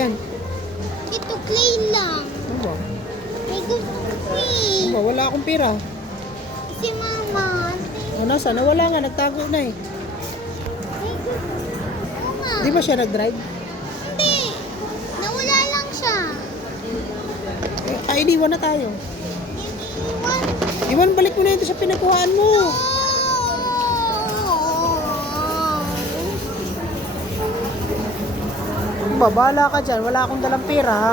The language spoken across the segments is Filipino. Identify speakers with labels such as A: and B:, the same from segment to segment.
A: yan? Ito clay lang. Ano ba? May gusto ko. Ano ba? Wala akong pira.
B: Si mama.
A: Ano, nasa? Nawala nga. Nagtago na eh.
B: May.
A: Di ba siya nag-drive?
B: Hindi. Nawala lang siya.
A: Eh, ay, iniwan na tayo.
B: Iniwan.
A: Iwan, balik mo na ito sa pinagkuhaan mo. No. Babala ka dyan, wala akong dalang pera ha.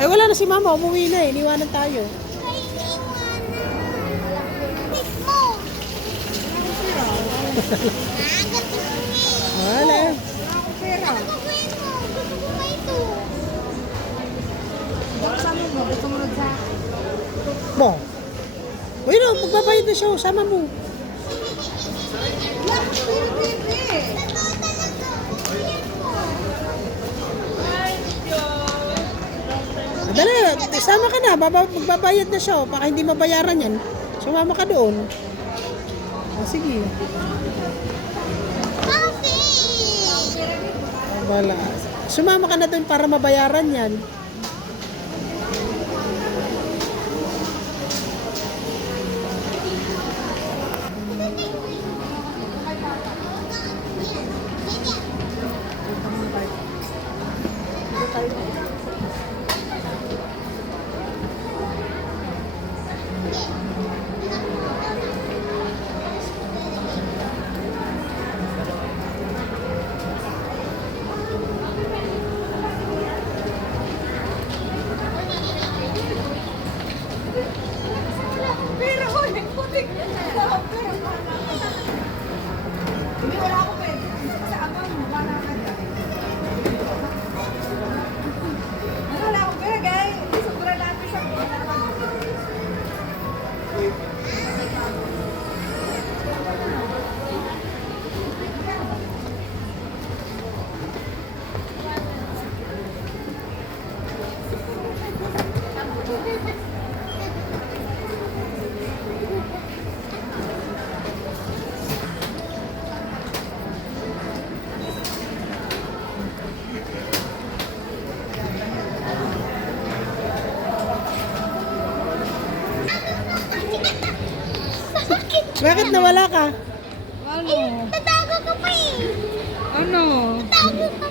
A: Ay, wala na si mama, umuwi na eh, iniwanan tayo. Wala. Bo. Uy, no, magbabayad na siya, oh, sama mo. Sama ka na, baba, magbabayad na siya, oh, baka hindi mabayaran yan. Sumama ka doon. Ah, sige. Wala. Sumama ka na doon para mabayaran yan.
C: Pero, Bakit nawala ka? Ano? Tatago ka pa eh.
A: Ano? Tatago ka